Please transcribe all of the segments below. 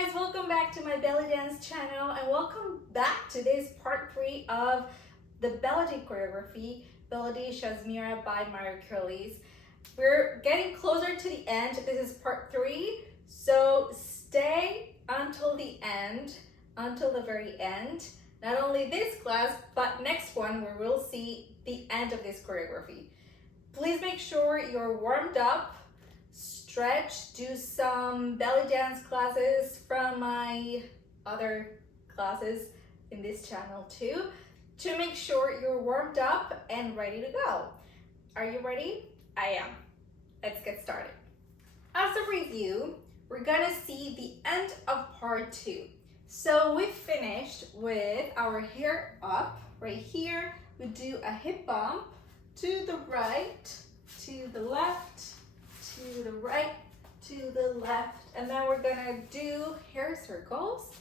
guys, welcome back to my belly dance channel and welcome back to this part 3 of the Baladi choreography, Baladi Shazmira by Mario Curlis. We're getting closer to the end. This is part 3, so stay until the end, until the very end. Not only this class, but next one where we'll see the end of this choreography. Please make sure you're warmed up, stretch, do some belly dance classes from my other classes in this channel too, to make sure you're warmed up and ready to go. Are you ready? I am. Let's get started. As a review, we're gonna see the end of part 2. So we finished with our hair up right here. We do a hip bump to the right, to the left, to the right, to the left, and then we're gonna do hair circles.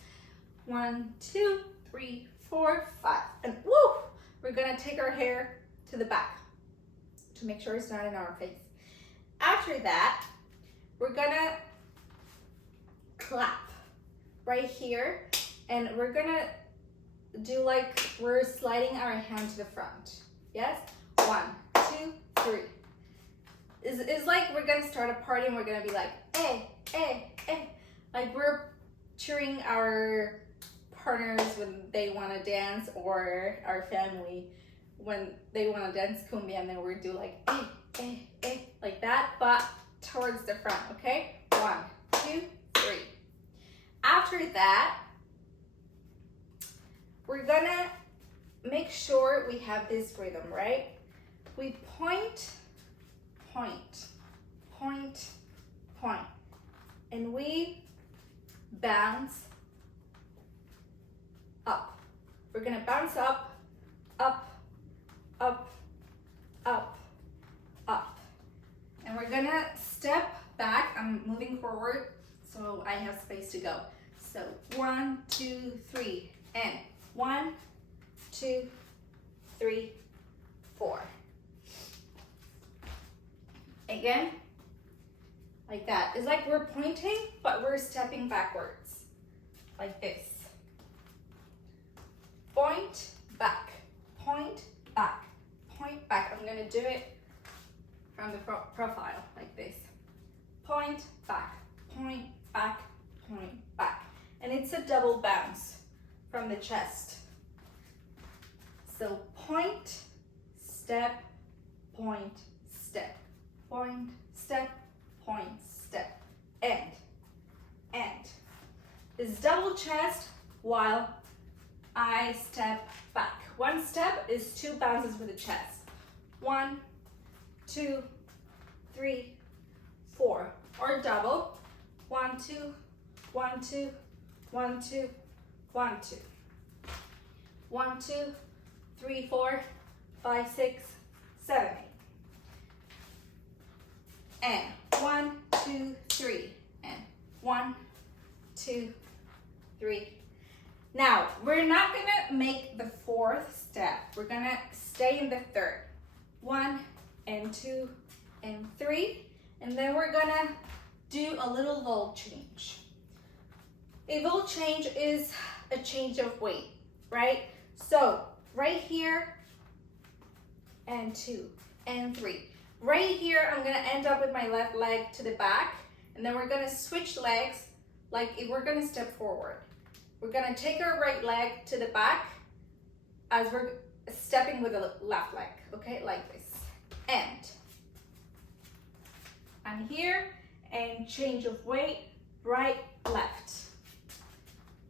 1, 2, 3, 4, 5, and woo! We're gonna take our hair to the back to make sure it's not in our face. After that, we're gonna clap right here, and we're gonna do like we're sliding our hand to the front. Yes? 1, 2, 3. It's like we're gonna start a party and we're gonna be like, hey, hey, hey. Like we're cheering our partners when they wanna dance, or our family when they wanna dance cumbia, and then we're do like, hey, hey, hey, like that, but towards the front, okay? 1, 2, 3. After that, we're gonna make sure we have this rhythm, right? We point, point, point, point, and we bounce up. We're gonna bounce up, up, up, up, up, and we're gonna step back. I'm moving forward so I have space to go. So 1, 2, 3, and 1, 2, 3, 4. Again, like that. It's like we're pointing, but we're stepping backwards, like this. Point, back, point, back, point, back. I'm gonna do it from the profile, like this. Point, back, point, back, point, back. And it's a double bounce from the chest. So point, step, point, step. Point, step, point, step, end. It's double chest while I step back. 1 step is 2 bounces with the chest. 1, 2, 3, 4, or double. 1, 2, 1, 2, 1, 2, 1, 2. 1, 2, 3, 4, 5, 6, 7, 8. And 1, 2, 3, and 1, 2, 3. Now, we're not gonna make the 4th step. We're gonna stay in the 3rd. 1, and 2, and 3. And then we're gonna do a little vault change. A vault change is a change of weight, right? So, right here, and 2, and 3. Right here, I'm gonna end up with my left leg to the back, and then we're gonna switch legs, like if we're gonna step forward. We're gonna take our right leg to the back as we're stepping with the left leg, okay, like this. And I'm here, and change of weight, right, left.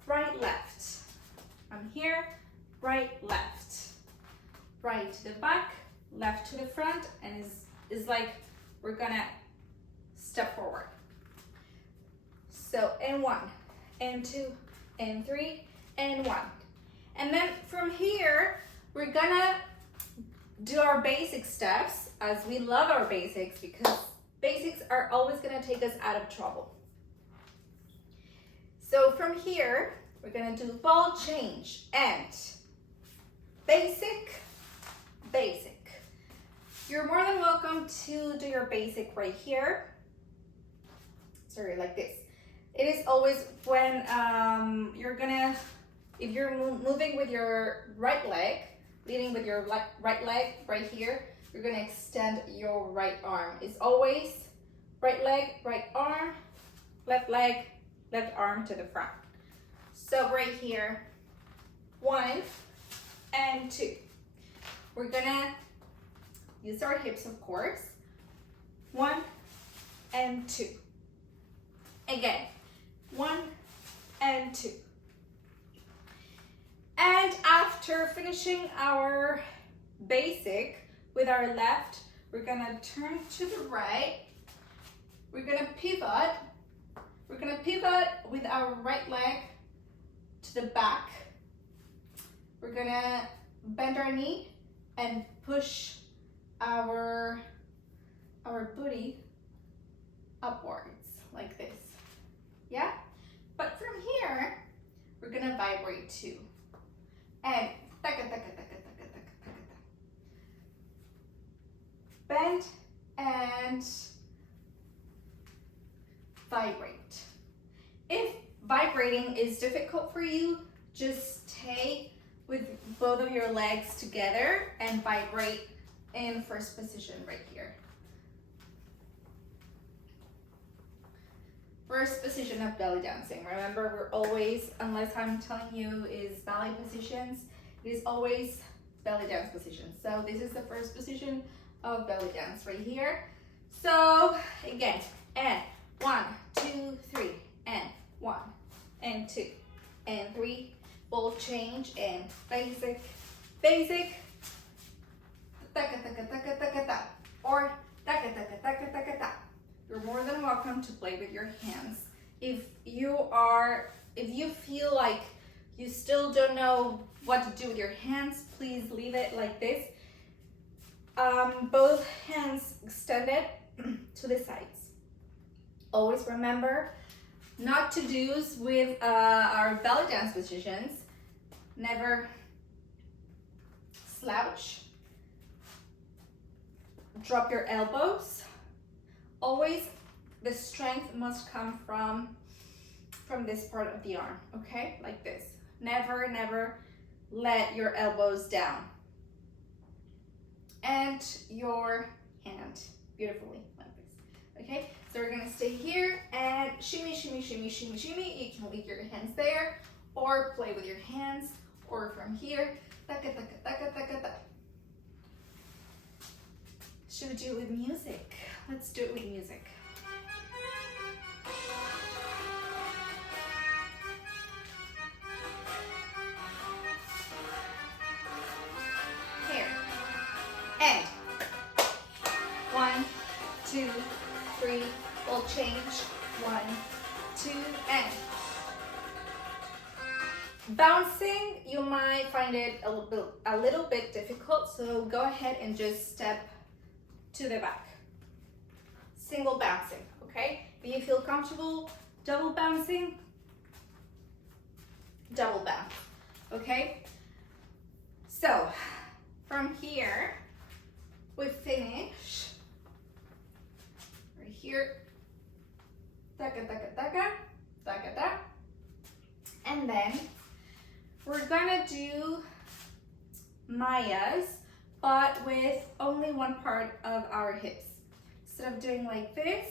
Right, left. I'm here, right, left. Right to the back, left to the front, and is like we're gonna step forward. So, and 1, and 2, and 3, and 1. And then from here, we're gonna do our basic steps, as we love our basics, because basics are always gonna take us out of trouble. So from here, we're gonna do ball change and basic, basic. You're more than welcome to do your basic right here. Sorry, like this. it is always when if you're moving with your right leg, leading with your right leg right here, you're gonna extend your right arm. It's always right leg, right arm, left leg, left arm to the front. So right here, 1 and 2. We're gonna use our hips, of course. 1 and 2. Again, 1 and 2. And after finishing our basic with our left, we're gonna turn to the right. We're gonna pivot. We're gonna pivot with our right leg to the back. We're gonna bend our knee and push our booty upwards like this. Yeah? But from here, we're gonna vibrate too. And taka, taka, taka, taka, taka, taka, taka. Bend and vibrate. If vibrating is difficult for you, just stay with both of your legs together and vibrate in first position right here. First position of belly dancing. Remember, we're always, unless I'm telling you is ballet positions, it is always belly dance position. So this is the first position of belly dance right here. So again, and 1, 2, 3, and 1, and 2, and 3, full change, and basic, basic, taka, taka, taka, taka, taka, or taka, taka, taka, taka, taka. You're more than welcome to play with your hands. If you feel like you still don't know what to do with your hands, please leave it like this. Both hands extended to the sides. Always remember not to do's with our belly dance positions. Never slouch. Drop your elbows. Always the strength must come from this part of the arm, okay? Like this. Never, never let your elbows down. And your hand, beautifully, like this, okay? So we're gonna stay here and shimmy, shimmy, shimmy, shimmy, shimmy. You can leave your hands there or play with your hands or from here. Taka, taka, taka, taka, taka. Should we do it with music? Let's do it with music. Here. And 1, 2, 3. We'll change. 1, 2, and. Bouncing, you might find it a little bit difficult, so go ahead and just step to the back. Single bouncing, okay? If you feel comfortable double bouncing, double bounce, okay? So from here, we finish right here, taka, taka, taka, taka, taka, and then we're gonna do Mayas, but with only one part of our hips. Instead of doing like this,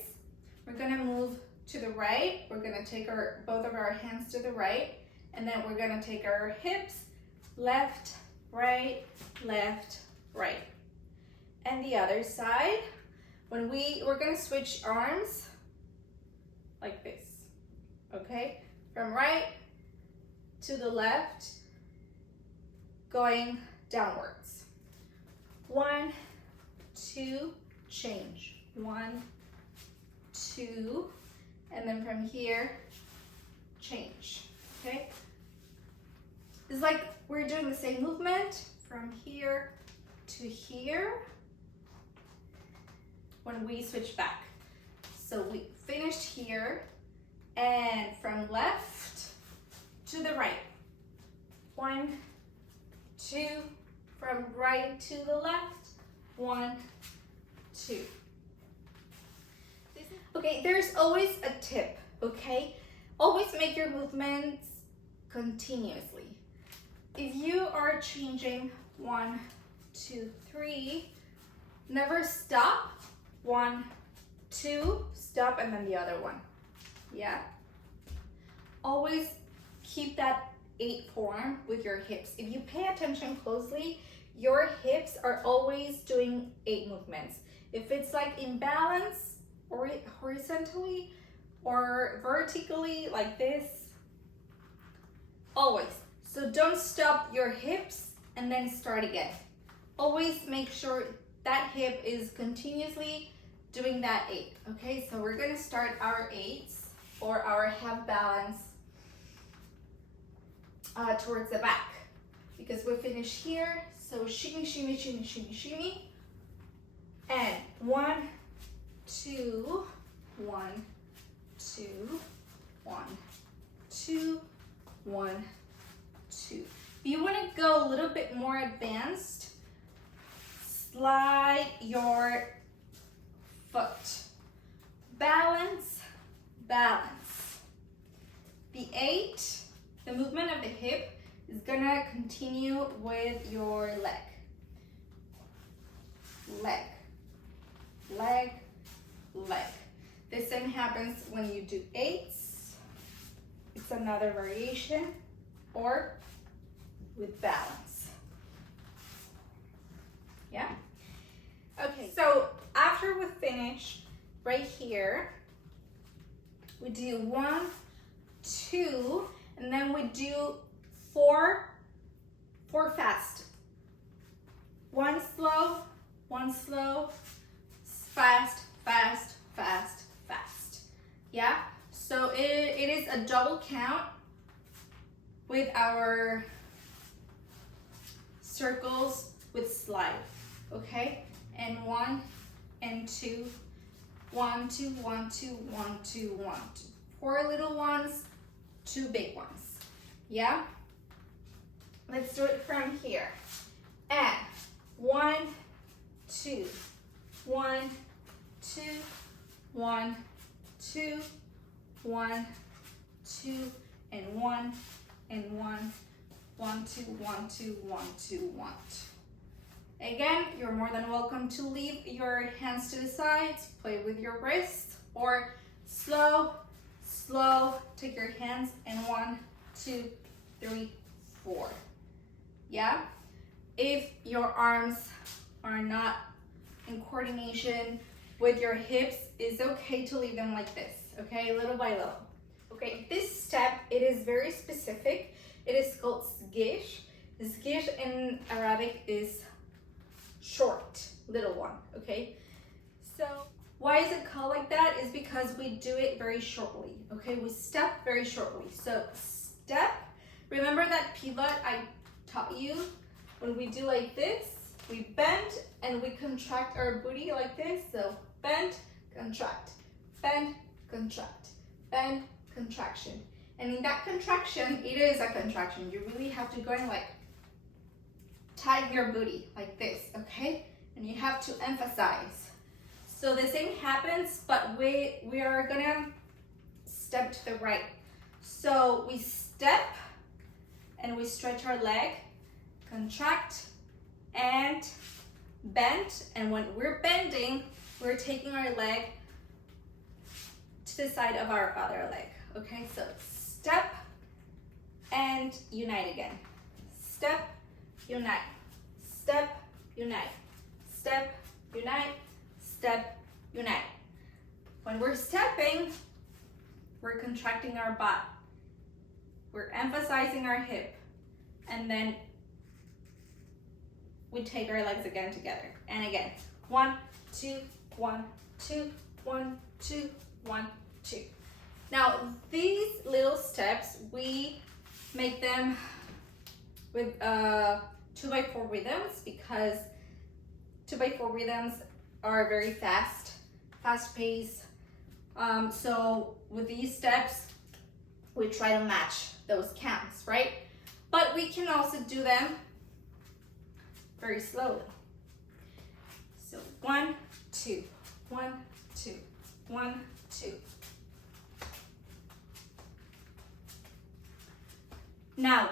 we're gonna move to the right. We're gonna take both of our hands to the right, and then we're gonna take our hips left, right, and the other side. When we're gonna switch arms like this, okay? From right to the left, going downwards. 1, 2, change. 1, 2, and then from here, change, okay? It's like we're doing the same movement from here to here when we switch back. So we finished here, and from left to the right. 1, 2, from right to the left. 1, 2. Okay, there's always a tip, okay? Always make your movements continuously. If you are changing 1, 2, 3, never stop. 1, 2, stop, and then the other one. Yeah? Always keep that 8 form with your hips. If you pay attention closely, your hips are always doing 8 movements. If it's like imbalance or horizontally or vertically like this, always. So don't stop your hips and then start again. Always make sure that hip is continuously doing that 8. Okay, so we're gonna start our 8s or our half balance towards the back because we finish here. So shimmy, shimmy, shimmy, shimmy, shimmy. And 1, 2, 1, 2, 1, 2, 1, 2. If you want to go a little bit more advanced, slide your foot. Balance, balance. The 8, the movement of the hip is gonna continue with your leg. Leg, leg, leg. The same happens when you do 8s. It's another variation, or with balance. Yeah? Okay, so after we finish right here, we do 1, 2, and then we do 4 fast. 1 slow, 1 slow, fast, fast, fast, fast. Yeah? So it is a double count with our circles with slide. Okay? And 1 and 2, 1, 2, 1, 2, 1, 2, 1, 2. 4 little ones, 2 big ones. Yeah? Let's do it from here. And 1, 2, 1, 2, 1, 2, 1, 2, and 1, and 1, 1, 2, 1, 2, 1, 2, 1. Again, you're more than welcome to leave your hands to the sides, play with your wrists, or slow, slow, take your hands, and 1, 2, 3, 4. Yeah? If your arms are not in coordination with your hips, it's okay to leave them like this, okay? Little by little. Okay, this step, it is very specific. It is called sgish. Sgish in Arabic is short, little one, okay? So why is it called like that? Is because we do it very shortly, okay? We step very shortly. So step, remember that pivot I taught you? When we do like this, we bend and we contract our booty like this. So bend, contract, bend, contract, bend, contraction. And in that contraction, it is a contraction. You really have to go and like tighten your booty like this, okay? And you have to emphasize. So the same happens, but we are gonna step to the right. So we step and we stretch our leg, contract and bend. And when we're bending, we're taking our leg to the side of our other leg, okay? So step and unite again. Step, unite, step, unite, step, unite, step, unite. When we're stepping, we're contracting our butt. We're emphasizing our hip. And then we take our legs again together. And again, 1, 2, 1, 2, 1, 2, 1, 2. Now, these little steps, we make them with 2x4 rhythms because 2x4 rhythms are very fast paced. So with these steps, we try to match those counts, right? But we can also do them very slowly. So 1, 2, 1, 2, 1, 2. Now,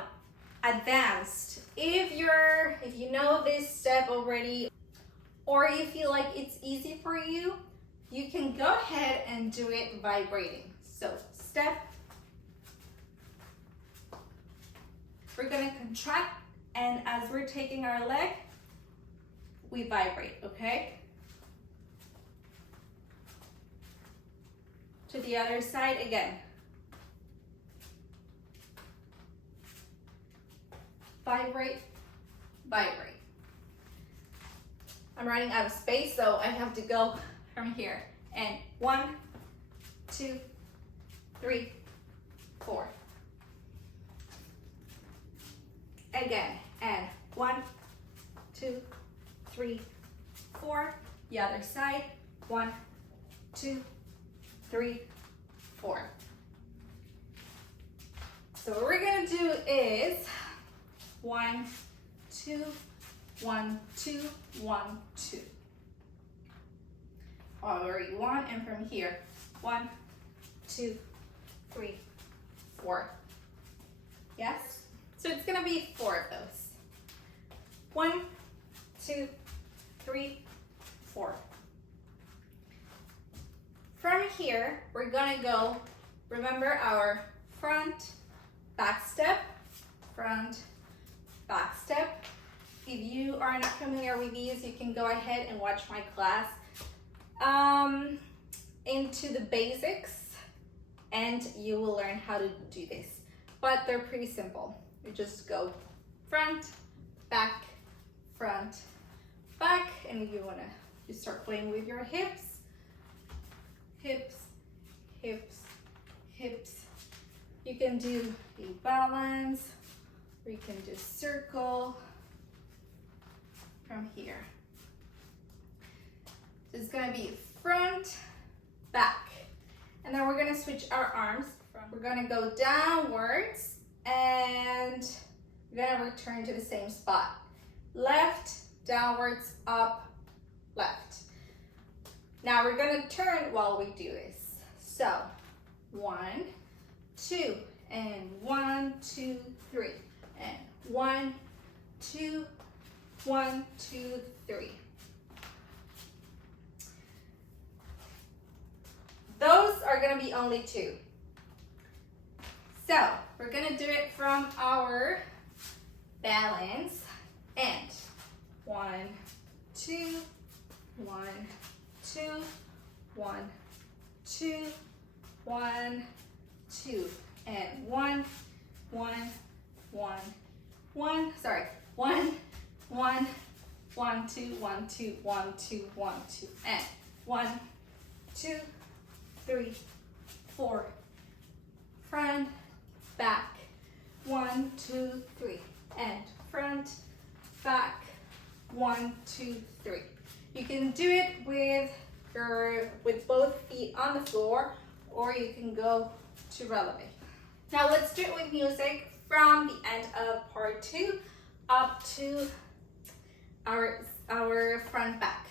advanced. If you know this step already, or you feel like it's easy for you, you can go ahead and do it vibrating. So step, we're gonna contract, and as we're taking our leg, we vibrate, okay? To the other side again. Vibrate, vibrate. I'm running out of space, so I have to go from here. And 1, 2, 3, 4. Again, and 1, 2, 3, 4. The other side. 1, 2, 3, 4. So what we're gonna do is 1, 2, 1, 2, 1, 2. Already 1, and from here, 1, 2, 3, 4. Yes? So it's gonna be 4 of those. 1, 2, 3, 4. From here, we're gonna go, remember our front, back step, front, back step. If you are not familiar with these, you can go ahead and watch my class into the basics, and you will learn how to do this. But they're pretty simple. You just go front, back, and if you wanna just start playing with your hips, hips, hips, hips. You can do a balance, or you can do circle from here. So it's gonna be front, back. And then we're gonna switch our arms. We're gonna go downwards and we're gonna return to the same spot. Left, downwards, up, left. Now we're gonna turn while we do this. So 1, 2, and 1, 2, 3, and 1, 2, 1, 2, 3. Those are gonna be only 2. So we're gonna do it from our balance, and 1, 2, 1, 2, 1, 2, 1, 2, and 1, 1, 1, 1, sorry, 1, 1, 1, 2, 1, 2, 1, 2, 1, 2, and 1, 2, 3, 4, front, back, 1, 2, 3, and front, back, 1, 2, 3. You can do it with both feet on the floor, or you can go to Releve. Now let's do it with music from the end of part 2 up to our front back.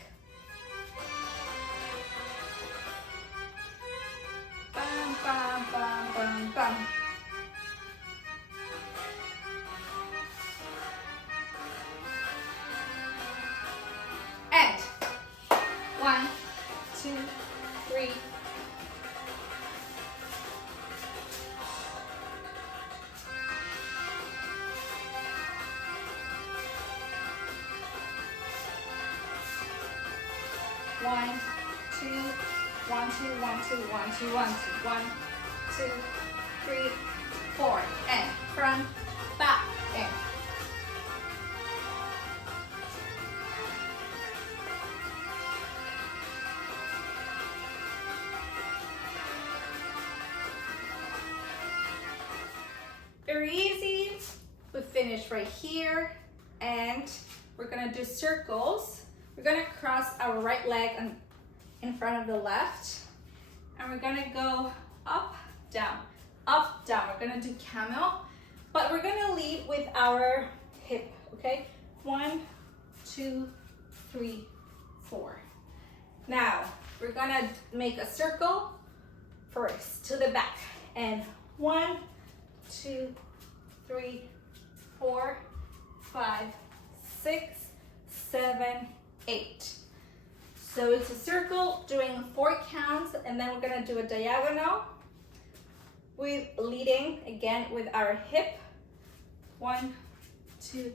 Bum, bum, bum, bum, bum. And 1, 2, 3. One, two, 1, 2, 1, 2, 1, 2, 1, 2, 1, 2, 3, 4, and front, back, and very easy. We finish right here, and we're gonna do circles. We're gonna cross our right leg in front of the left, and we're gonna go up, down, up, down. We're gonna do camel, but we're gonna lead with our hip, okay? 1, 2, 3, 4. Now, we're gonna make a circle first to the back, and 1, 2, 3, 4, 5, 6, 7, 8. So it's a circle doing 4 counts, and then we're gonna do a diagonal with leading again with our hip. 1, 2,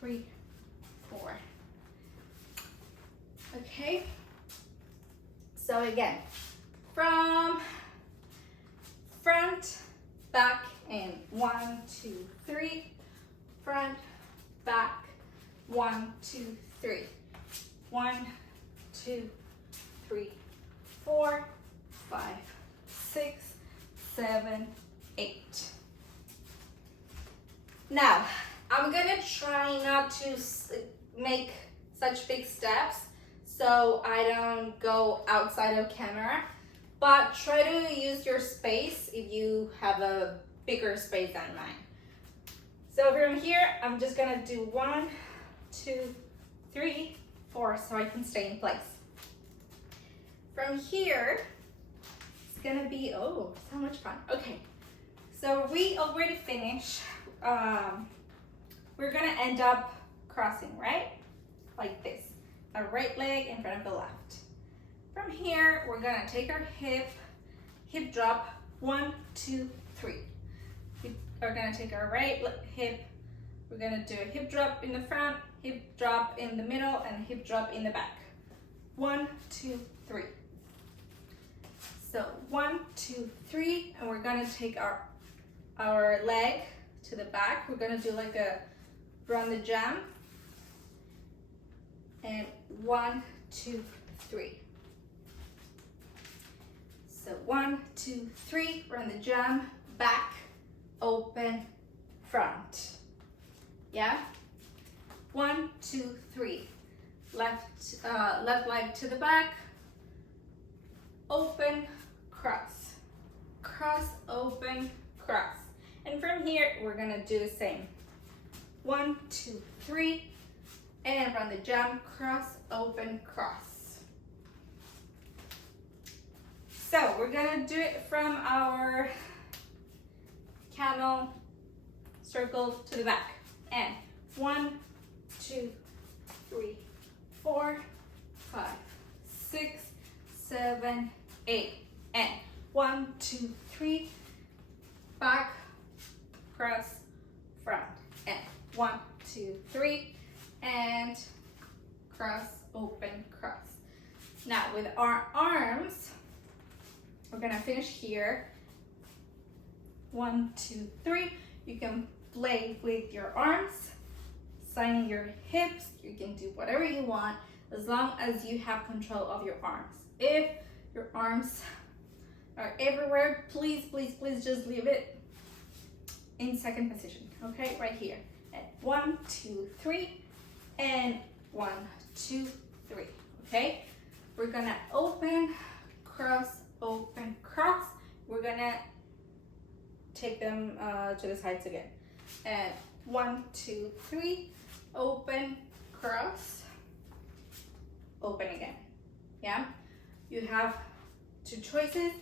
3, 4. Okay. So again, from front, back, and 1, 2, 3. Front, back, 1, 2, 3. 1, 2, 3, 4, 5, 6, 7, 8. Now, I'm gonna try not to make such big steps so I don't go outside of camera, but try to use your space if you have a bigger space than mine. So from here, I'm just gonna do 1, 2, 3, 4, so I can stay in place. From here, it's gonna be, oh, so much fun. Okay, so we already finished. We're gonna end up crossing, right? Like this, our right leg in front of the left. From here, we're gonna take our hip drop, 1, 2, 3. We are gonna take our right hip, we're gonna do a hip drop in the front, hip drop in the middle, and hip drop in the back. 1, 2, 3. So 1, 2, 3, and we're gonna take our leg to the back. We're gonna do like a run the jump. And 1, 2, 3. So 1, 2, 3, run the jump, back, open, front. Yeah? 1, 2, 3. Left leg to the back, open, cross. Cross, open, cross. And from here, we're gonna do the same. 1, 2, 3, and run the jump, cross, open, cross. So we're gonna do it from our camel circle to the back. And 1, 2, 3, 4, 5, 6, 7, 8. And 1, 2, 3, back, cross, front. And 1, 2, 3, and cross, open, cross. Now with our arms, we're gonna finish here. 1, 2, 3. You can play with your arms, signing your hips. You can do whatever you want as long as you have control of your arms. If your arms are everywhere, please, please, please just leave it in second position. Okay, right here. And 1, 2, 3, and 1, 2, 3. Okay, we're gonna open, cross, open, cross. We're gonna take them to the sides again. And 1, 2, 3, open, cross, open again. Yeah, you have 2 choices,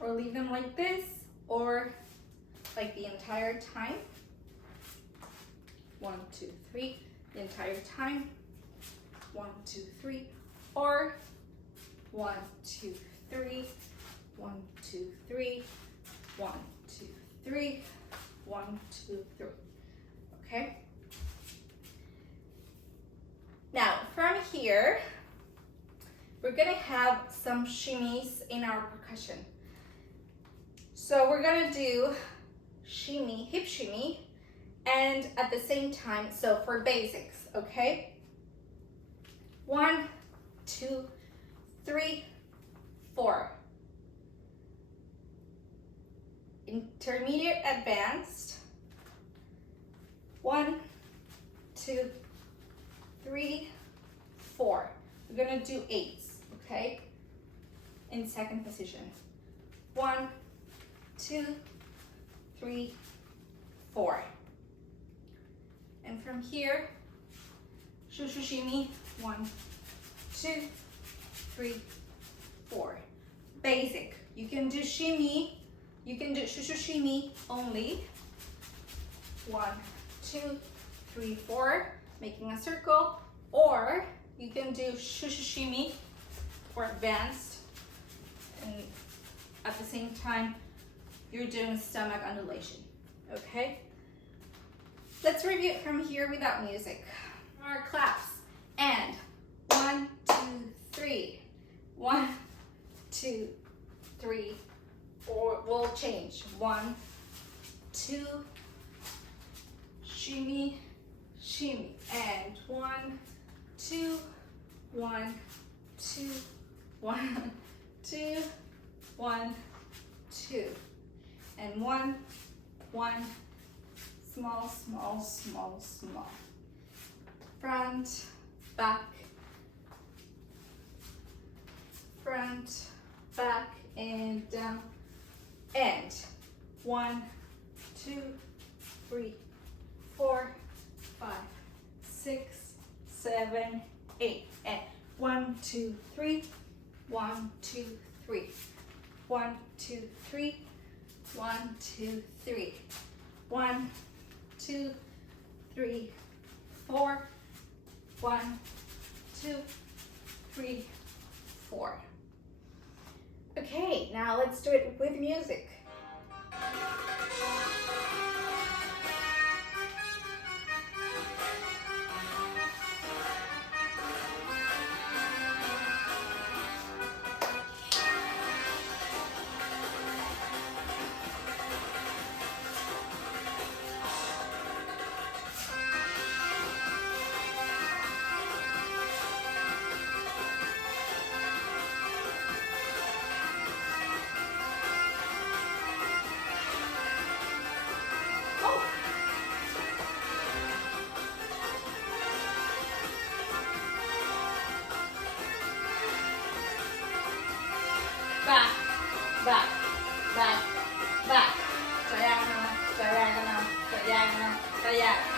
or leave them like this, or like the entire time. 1, 2, 3, the entire time. 1, 2, 3, or 1, 2, 3, 1, 2, 3, 1, 2, 3, 1, 2, 3. Okay. Now from here, we're gonna have some shimmies in our percussion. So we're gonna do shimmy, hip shimmy, and at the same time, so for basics, okay? 1, 2, 3, 4. Intermediate, advanced. 1, 2, 3, 4. We're gonna do 8s, okay? In second position. 1, 2, 3, 4. And from here, shushu shimmy, 1, 2, 3, 4. Basic. You can do shimmy, you can do shushu shimmy only, 1, 2, 3, 4, making a circle, or you can do shimmy or advanced, and at the same time you're doing stomach undulation. Okay, let's review it from here without music. Our claps, and 1, 2, 3, 1, 2, 3, or we'll change 1, 2, shimmy, shimmy, and 1, 2, 1, 2, 1, 2, 1, 2, and 1, 1, small, small, small, small. Front, back, front, back, and down, and 1, 2, 3, 4, 5, 6, 7, 8, and 1, 2, 3, 1, 2, 3, 1, 2, 3, 1, 2, 3, 1, 2, 3, 4, 1, 2, 3, 4. Okay, now let's do it with music. Back, back, back, back. Diagonal, diagonal, diagonal, diagonal.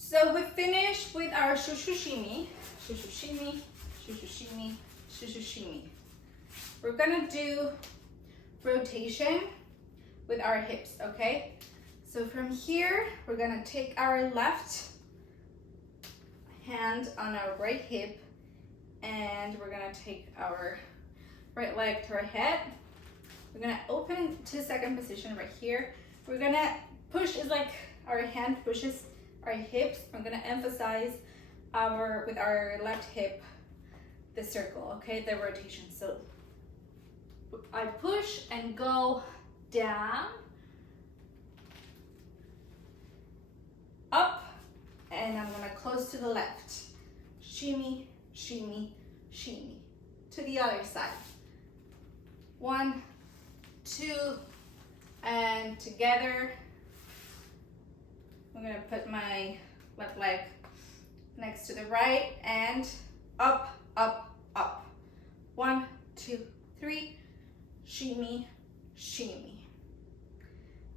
So we finished with our shimmy, shimmy, shimmy, shimmy. We're gonna do rotation with our hips, okay? So from here, we're gonna take our left hand on our right hip, and we're gonna take our right leg to our head. We're gonna open to second position right here. We're gonna push, is like our hand pushes our hips. I'm gonna emphasize with our left hip the circle, okay, the rotation. So I push and go down, up, and I'm gonna close to the left. Shimmy, shimmy, shimmy. To the other side. 1, 2, and together. I'm gonna put my left leg next to the right and up, up, up. 1, 2, 3, shimmy, shimmy.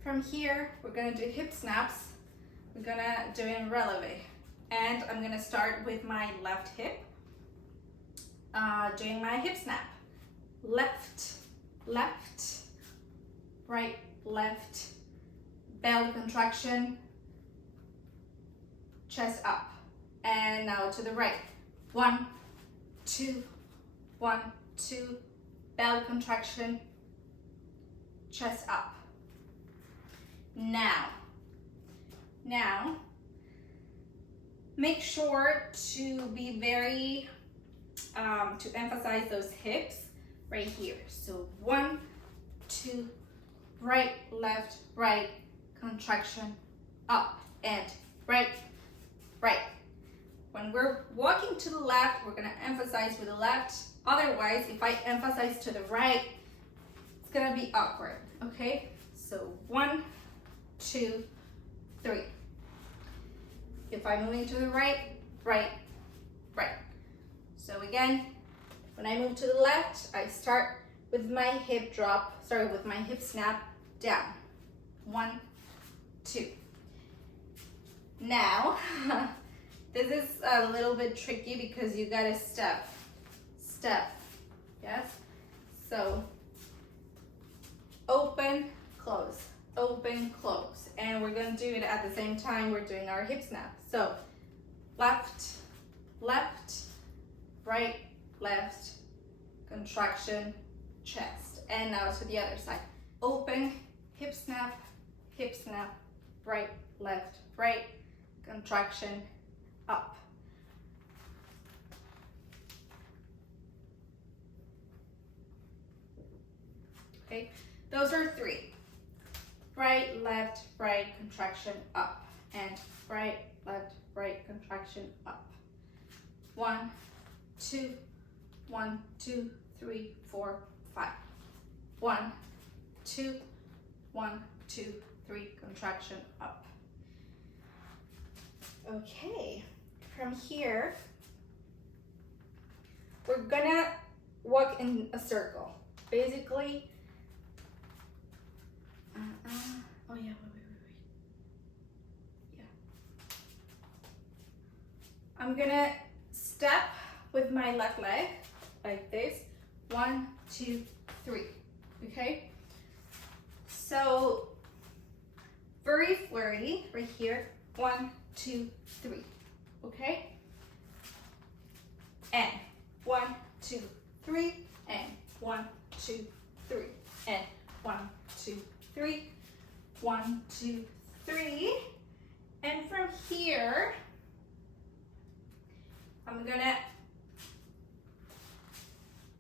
From here, we're gonna do hip snaps. We're gonna do in releve. And I'm gonna start with my left hip, doing my hip snap. Left, left, right, left, belly contraction, chest up, and now to the right. 1, 2, 1, 2, belly contraction, chest up. Now, make sure to be very, to emphasize those hips right here. So 1, 2, right, left, right, contraction, up, and right, right. When we're walking to the left, we're gonna emphasize with the left. Otherwise, if I emphasize to the right, it's gonna be awkward, okay? So 1, 2, 3. If I'm moving to the right, right, right. So again, when I move to the left, I start with my hip drop, with my hip snap down. 1, 2. Now, this is a little bit tricky because you gotta step, yes? So, open, close, and we're gonna do it at the same time we're doing our hip snap. So, left, left, right, left, contraction, chest. And now to the other side. Open, hip snap, right, left, right, contraction, up. Okay, those are 3. Right, left, right, contraction, up. And right, left, right, contraction, up. 1, 2, 1, 2, 3, 4, 5. 1, 2, 1, 2, 3, contraction, up. Okay, from here, we're gonna walk in a circle. Basically, oh yeah, wait. Yeah. I'm gonna step with my left leg, like this. 1, 2, 3, okay? So, very flirty, right here. 1, 2, 3, okay? And 1, 2, 3, and 1, 2, 3, and 1, 2, 3, 1, 2, 3. And from here, I'm gonna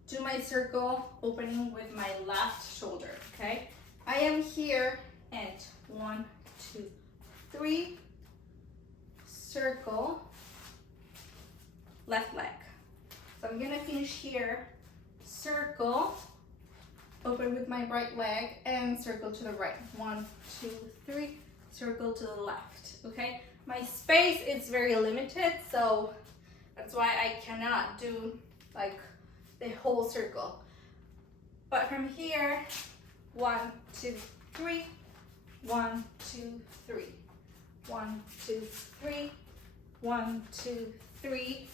do my circle opening with my left shoulder, okay? I am here and 1, 2, 3, circle, left leg. So I'm gonna finish here, circle, open with my right leg and circle to the right. 1, 2, 3, circle to the left, okay? My space is very limited, so that's why I cannot do like the whole circle. But from here, 1, 2, 3, 1, 2, 3, 1, 2, 3, 1, 2, 3,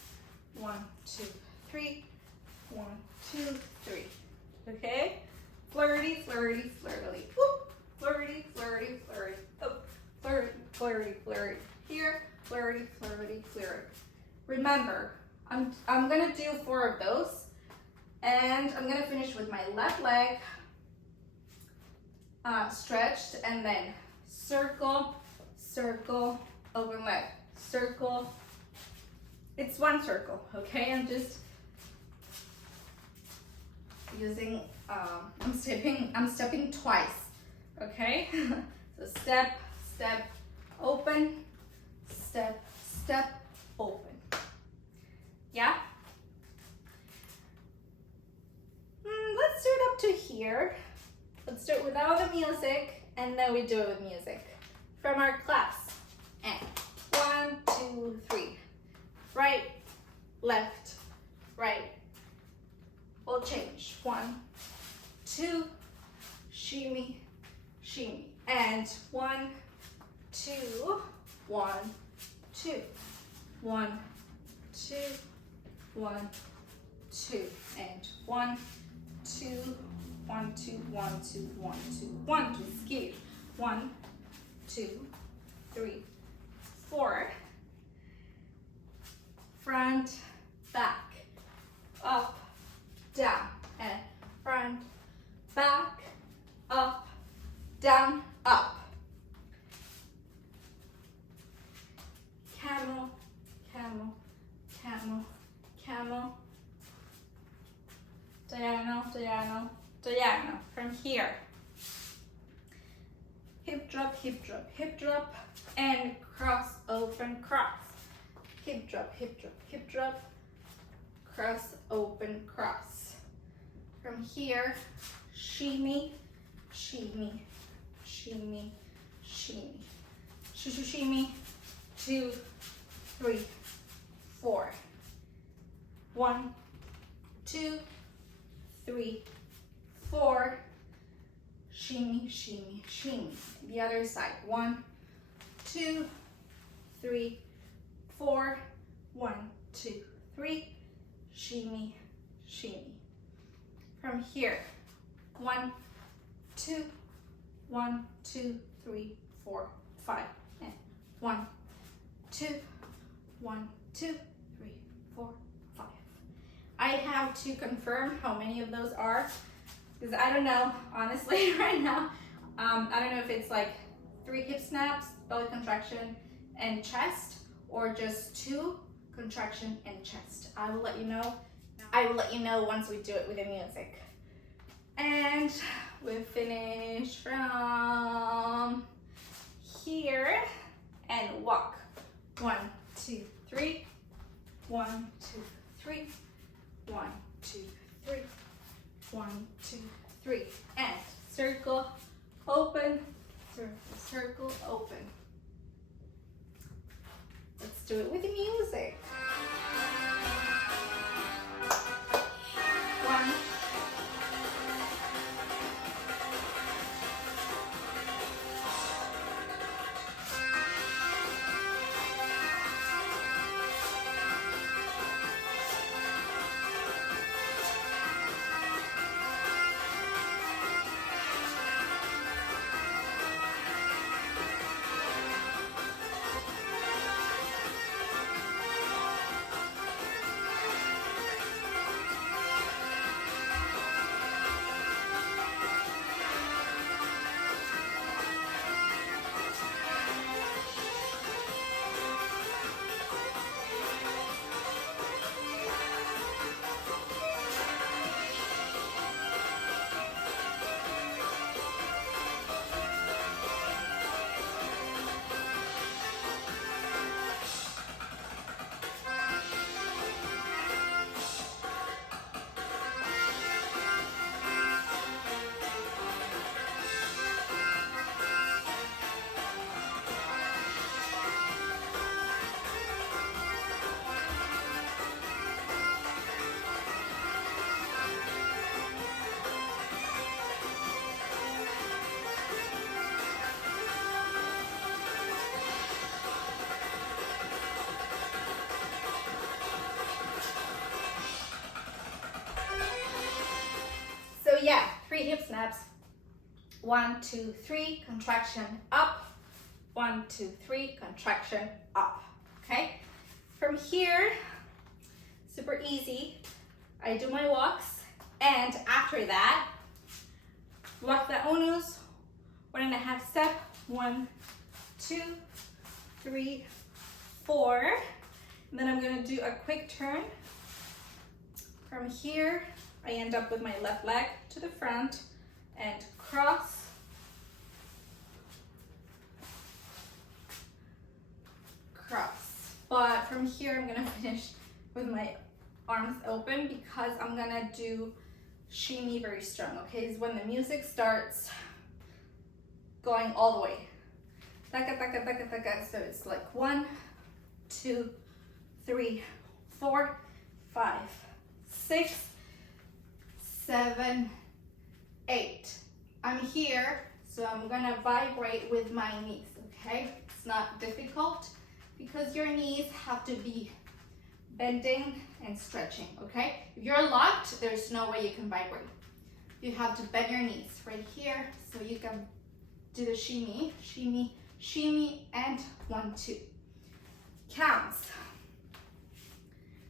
1, 2, 3, 1, 2, 3. Okay? Flirty, flirty, flirty. Whoop. Flirty, flirty, flirty. Oh, flirty, flirty, flirty. Here, flirty, flirty, flirty. Remember, I'm gonna do 4 of those, and I'm gonna finish with my left leg stretched, and then circle, circle, open leg, circle. It's 1 circle, okay? I'm just using, I'm stepping twice, okay? So step, step, open, step, step, open. Yeah? Let's do it up to here. Let's do it without the music, and then we do it with music. From our class. And 1, 2, 3. Right, left, right. We'll change. 1, 2, shimmy, shimmy. And 1, 2, 1, 2. 1, 2, 1, 2. And 1, 2, 1, 2, 1, 2, 1, 2, 1, 2. Skip. 1, 2, 3, 4. Front, back, up, down, and front, back, up, down, up. Camel, camel, camel, camel. Diagonal, diagonal, diagonal. From here. Hip drop, hip drop, hip drop, and cross, open, cross. Hip drop, hip drop, hip drop, cross, open, cross. From here, shimmy, shimmy, shimmy, shimmy, shimmy, 2, 3, 4. 1, 2, 3, 4. Shimmy, shimmy, shimmy. The other side. 1, 2, 3, 4. 1, 2, 3. Shimmy, shimmy. From here, 1, 2, 1, 2, 3, 4, 5, and 1, 2, 1, 2, 3, 4, 5. I have to confirm how many of those are, because I don't know, honestly, right now. I don't know if it's like 3 hip snaps, belly contraction, and chest, or just 2 contraction and chest. I will let you know. I will let you know once we do it with the music. And we'll finish from here and walk. 1, 2, 3. 1, 2, 3. 1, 2, 3. 1, 2, 3. And circle, open, circle, circle, open. Let's do it with the music. 1. So yeah, 3 hip snaps. 1, 2, 3, contraction up. 1, 2, 3, contraction up. Okay? From here, super easy. I do my walks, and after that, Wahda Unus, 1.5 step. 1, 2, 3, 4. And then I'm gonna do a quick turn. From here, I end up with my left leg to the front and cross. Cross. But from here, I'm gonna finish with my arms open because I'm gonna do shimmy very strong, okay? Is when the music starts going all the way. Taka, taka, taka, taka. So it's like 1, 2, 3, 4, 5, 6, 7, 8. I'm here, so I'm gonna vibrate with my knees, okay? It's not difficult because your knees have to be bending and stretching, okay? If you're locked, there's no way you can vibrate. You have to bend your knees right here so you can do the shimmy, shimmy, shimmy, and 1, 2. Counts.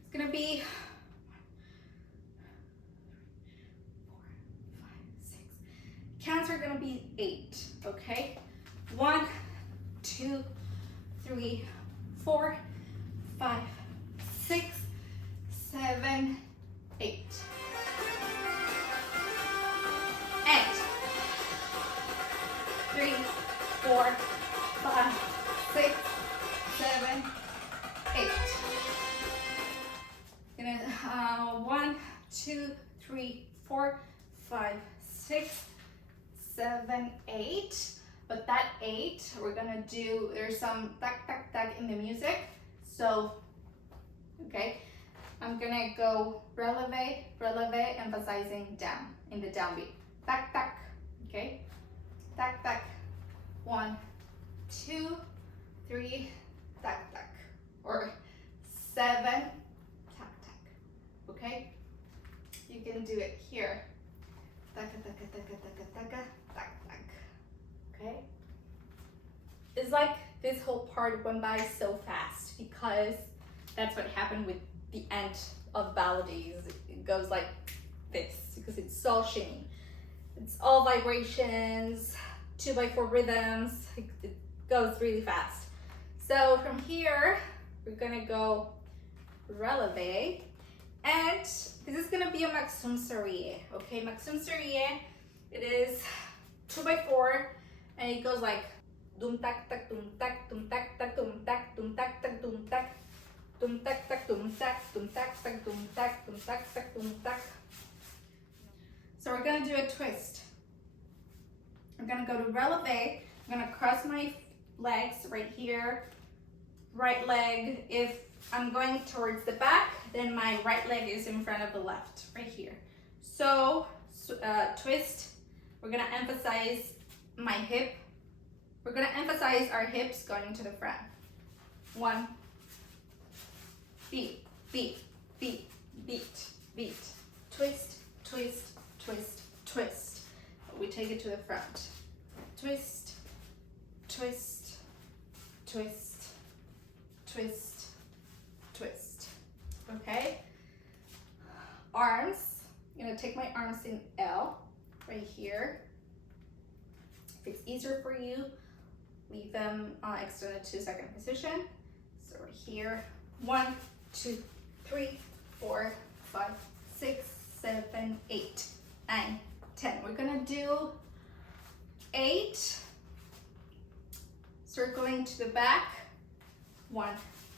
It's gonna be 4, 5, 6. Counts are gonna be 8, okay? 1, 2, 3, 4, 5, 6, 7, 8. And 3, 4, 5, 6, 7, 8. Gonna 1, 2, 3, 4, 5, 6, 7, 8. But that 8, we're gonna do, there's some tak tak tak in the music. So, okay, I'm gonna go releve, releve, emphasizing down in the downbeat. Tak tak, okay, tak tak. 1, 2, 3, tak tak, or 7, tak tak. Okay, you can do it here. Taka taka taka taka taka tak tak. Okay, it's like this whole part went by so fast because that's what happened with the end of Baladi. It goes like this because it's so shimmy. It's all vibrations, 2x4 rhythms. It goes really fast. So from here, we're gonna go releve, and this is gonna be a maxum serie. Okay, maxum serie. It is 2x4, and it goes like dum tak tak dum tak dum tak tak dum tak dum tak tak dum tak dum tak tak dum tak dum tak tak dum tak dum tak tak dum tak. So we're gonna do a twist. I'm gonna go to releve. I'm gonna cross my legs right here. Right leg, if I'm going towards the back, then my right leg is in front of the left, right here. So, twist. We're gonna emphasize my hip. We're gonna emphasize our hips going to the front. 1, beat, beat, beat, beat, beat. Twist, twist, twist, twist. We take it to the front. Twist, twist, twist, twist, twist. Okay. Arms. I'm gonna take my arms in L right here. If it's easier for you, leave them extended to second position. So right here, 1, 2, 3, 4, 5, 6, 7, 8, 9, 10. We're gonna do 8, circling to the back. 1,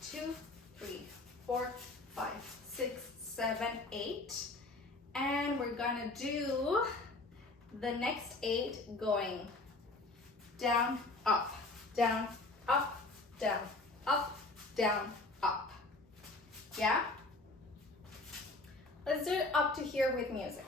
2, 3, 4, 5, 6, 7, 8. And we're gonna do the next 8 going down, up, down, up, down, up, down, up. Yeah? Let's do it up to here with music.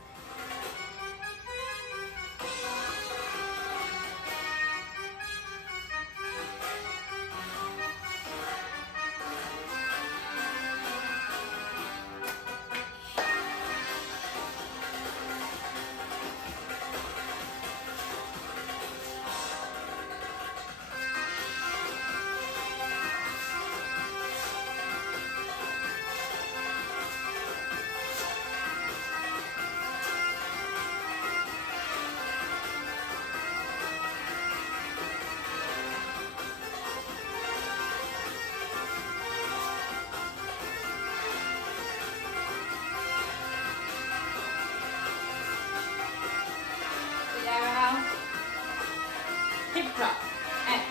Hip drop and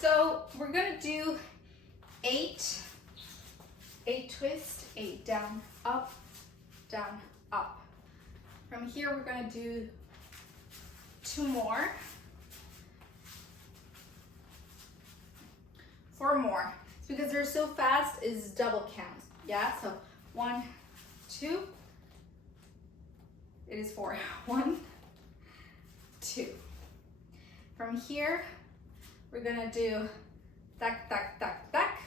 so we're gonna do 8 twist, 8 down, up, down, up. From here we're gonna do 2 more, 4 more. It's because they're so fast is double count. Yeah, so 1, 2, It is 4. 1, 2. From here, we're gonna do tac, tac, tac, tac.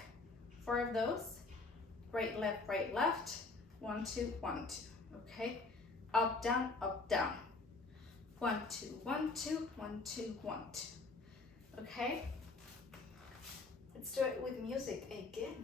4 of those. Right, left, right, left. 1, 2, 1, 2. Okay. Up, down, up, down. 1, 2, 1, 2, 1, 2, 1, 2. Okay. Let's do it with music again.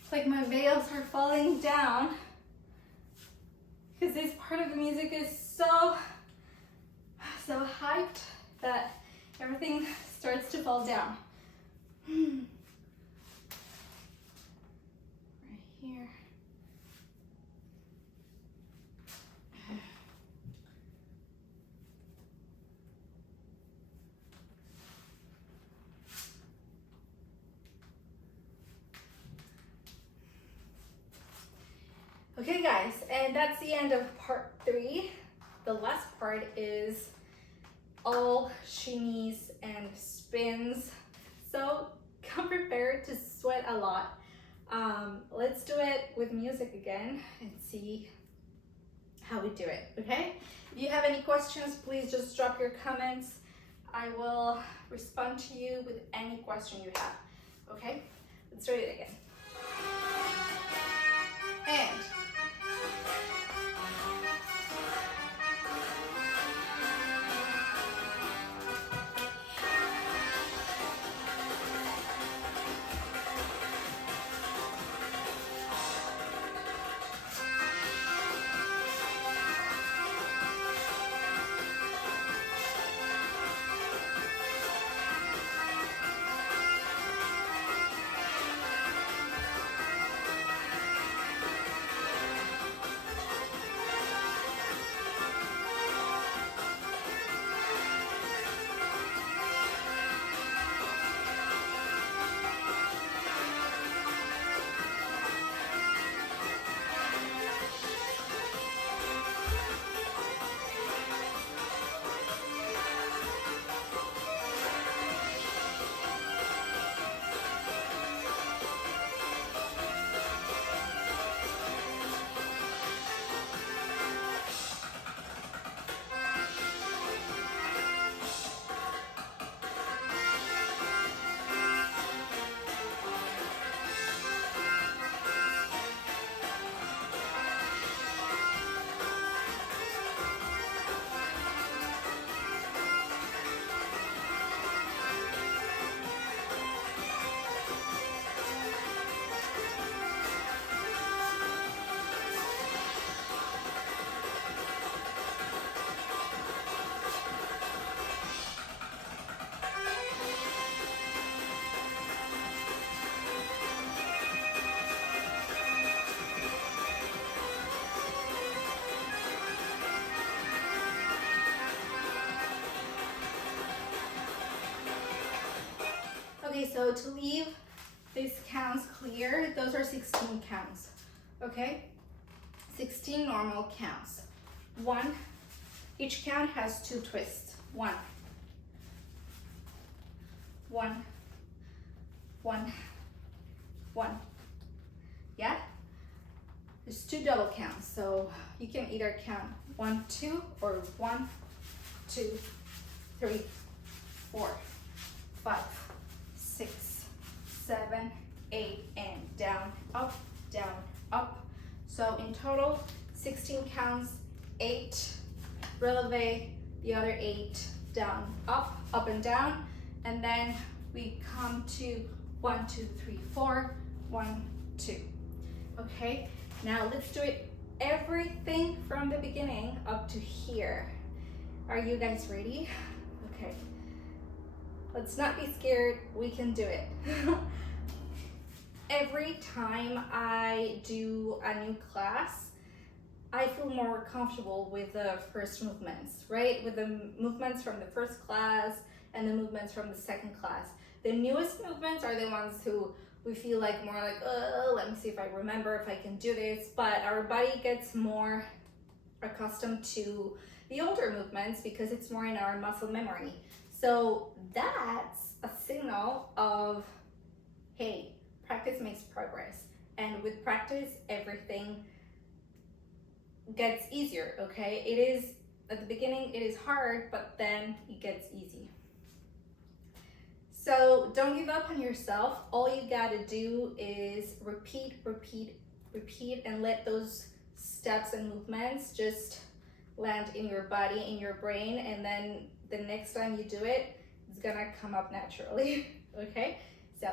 It's like my veils are falling down because this part of the music is so hyped that everything starts to fall down. Right here. Okay guys, and that's the end of part 3. The last part is all shimmies and spins. So come prepared to sweat a lot. Let's do it with music again and see how we do it, okay? If you have any questions, please just drop your comments. I will respond to you with any question you have, okay? Let's do it again. And Okay, so to leave these counts clear, those are 16 counts, okay? 16 normal counts. One, each count has 2 twists. 1, 1, 1, 1. Yeah? There's 2 double counts, so you can either count 1, 2, or 1, 2, 3, 4, 5, 6, 7, 8, and down, up, so in total 16 counts, 8 releve, the other 8 down, up and down, and then we come to 1, 2, 3, 4, 1, 2. Okay, now let's do it everything from the beginning up to here. Are you guys ready? Okay, let's not be scared, we can do it. Every time I do a new class, I feel more comfortable with the first movements, right? With the movements from the first class and the movements from the second class. The newest movements are the ones who we feel like more like, oh, let me see if I remember if I can do this. But our body gets more accustomed to the older movements because it's more in our muscle memory. So that's a signal of, hey, practice makes progress. And with practice, everything gets easier, okay? It is, at the beginning, it is hard, but then it gets easy. So don't give up on yourself. All you gotta do is repeat, and let those steps and movements just land in your body, in your brain, and then the next time you do it, it's gonna come up naturally, okay? So.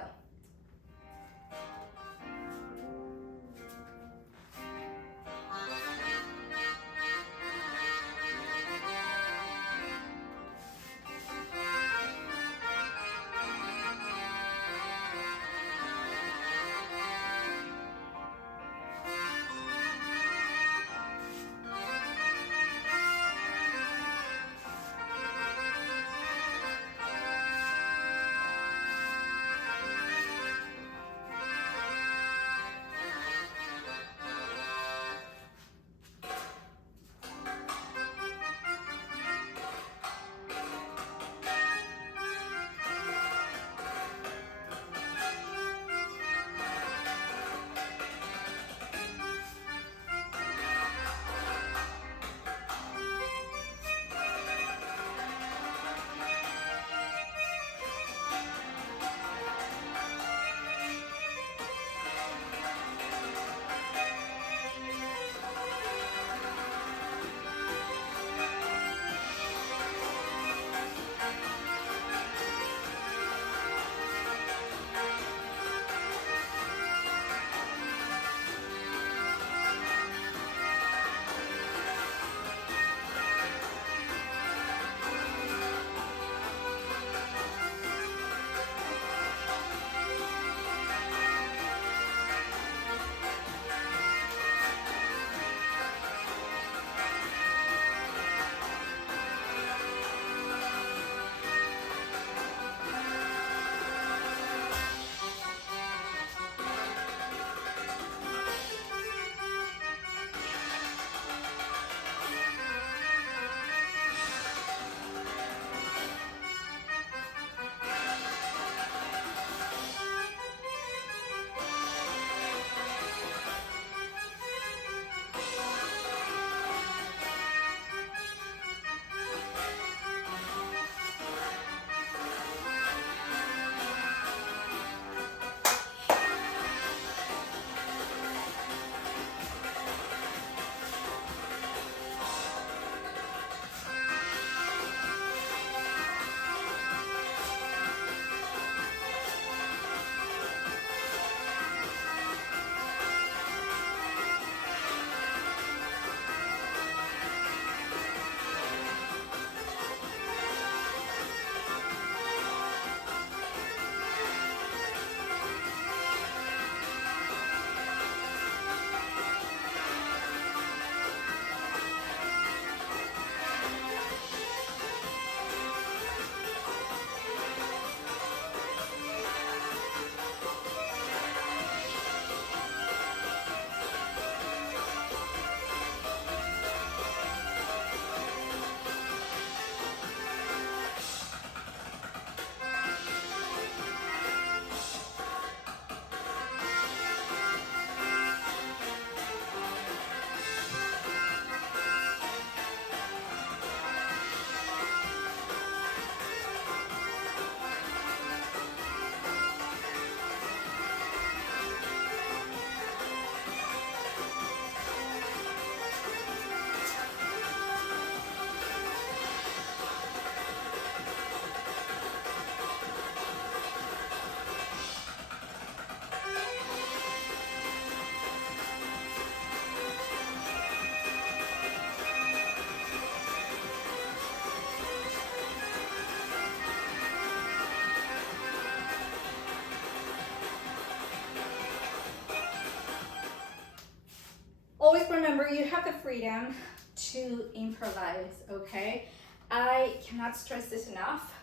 remember, you have the freedom to improvise, okay? I cannot stress this enough.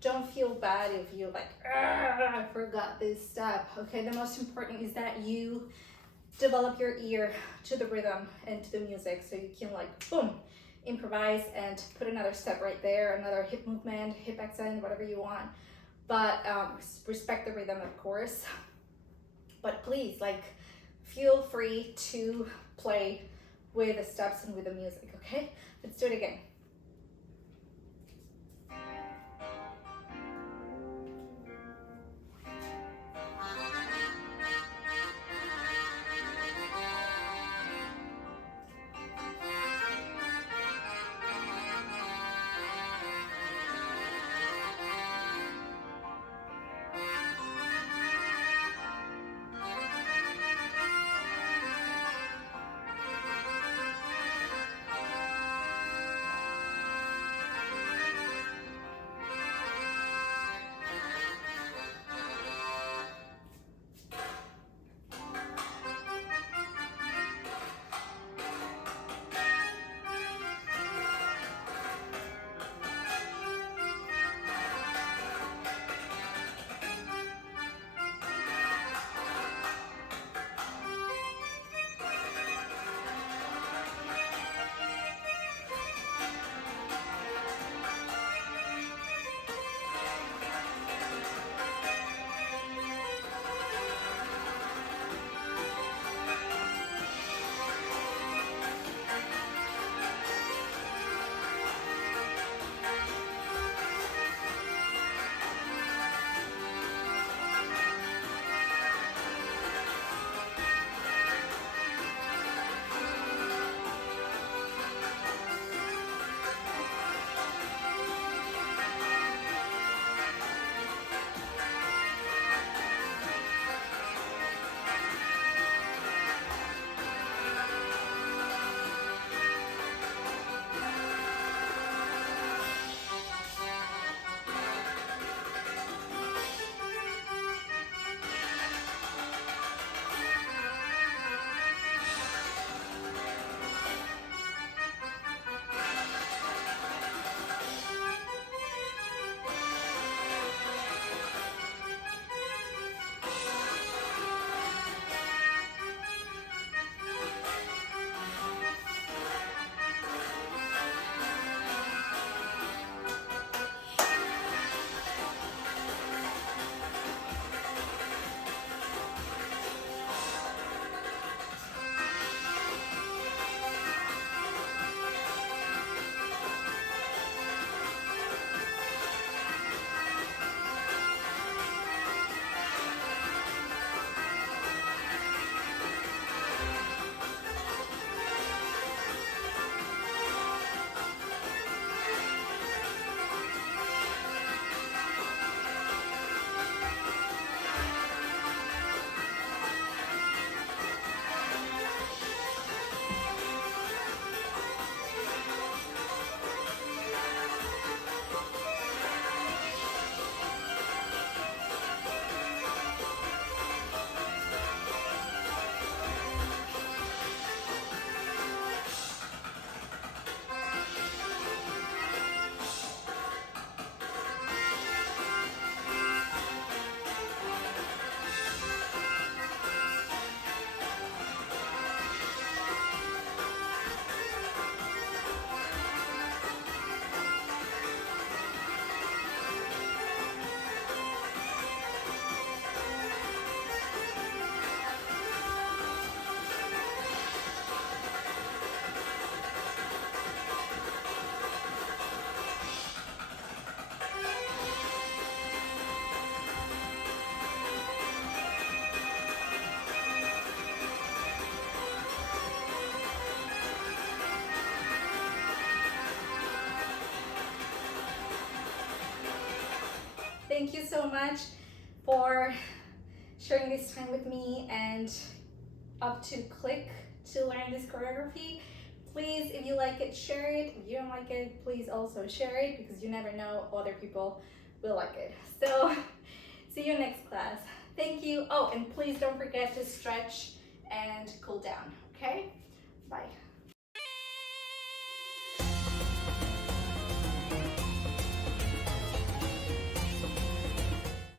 Don't feel bad if you're like, I forgot this step, okay? The most important is that you develop your ear to the rhythm and to the music, so you can like, boom, improvise and put another step right there, another hip movement, hip accent, whatever you want. But respect the rhythm, of course. But please, like, feel free to play with the steps and with the music, okay? Let's do it again. Thank you so much for sharing this time with me and up to click to learn this choreography. Please, if you like it, share it. If you don't like it, please also share it, because you never know, other people will like it. So see you next class. Thank you. Oh, and please don't forget to stretch and cool down, okay? Bye.